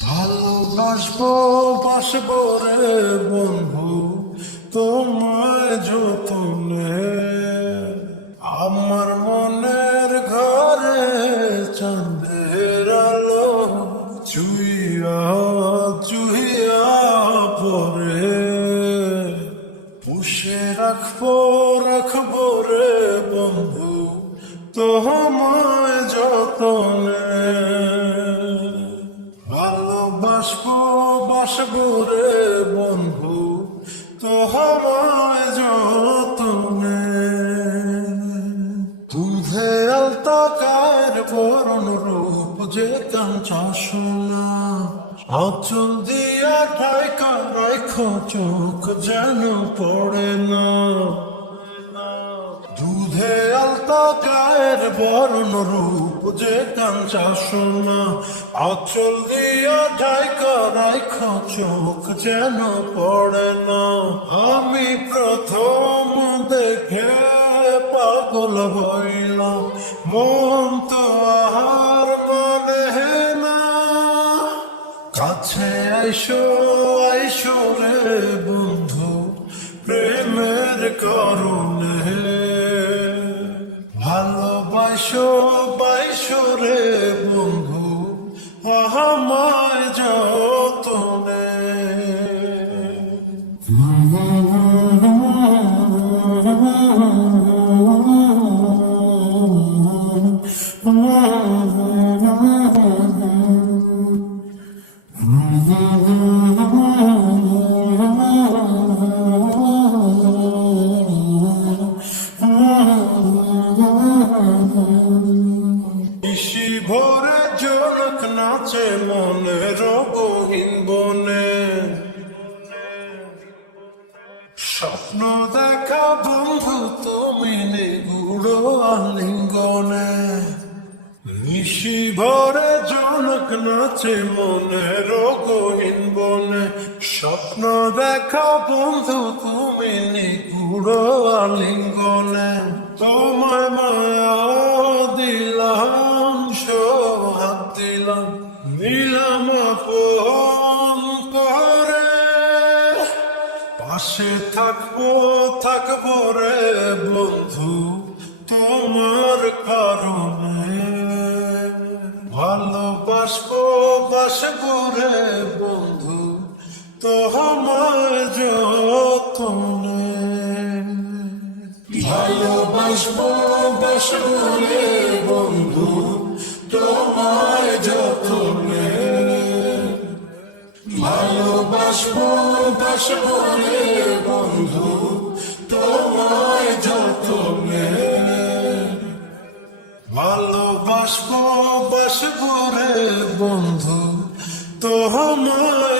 ভালোবাসবো বাসবো রে বন্ধু তোমায় যতনে, আমার মনের ঘরে চাঁদের আলো চুইয়া চুইয়া পরে, পুষে রাখবো রাখবো রে বন্ধু তোমায় যতনে। ভালোবাসবো বাসবো রে বন্ধু তোমায় যতনে, দুধে আলতা কায়ের বরণ রূপ যে কাঞ্চা সোনা, আঁচল দিয়া ঠাইকা রাখো চোখ যেন পড়ে না। দুধে আলতা গায়ের বরণ রূপ যে কাঞ্চা সোনা, আঁচল দিয়া ঢাইকা রাখো চোখ যেন পড়ে না। আমি প্রথম দেখে পাগল হইলাম, মন তো আর মানে না। কাছে আইসো আইসো রে বন্ধু প্রেমের কারণে, ভালোবাসো বাইসো রে বন্ধু আমায় যতনে। নিশি ভোরে ঝলক নাচে মনের গহীন বনে, স্বপ্ন দেখা বন্ধু তুমি নিগুড় আলিঙ্গনে। নিশি ভোরে ঝলক নাচে মনের গহীন বনে, স্বপ্ন দেখা বন্ধু তুমি নিগুড় আলিঙ্গনে। তোমায় মায়া দিলাম সোহাগ দিলাম, নিলাম আপন করে, পাশে থাকবো থাকবো রে বন্ধু তোমার কারণে। ভালোবাসবো বাসবো রে বন্ধু তোমার যতনে। ভালোবাসবো বাসবো রে বন্ধু তোমায় যতনে, ভালোবাসবো বাসবো রে বন্ধু তোমায় যতনে। ভালোবাসবো বাসবো রে বন্ধু তোমায়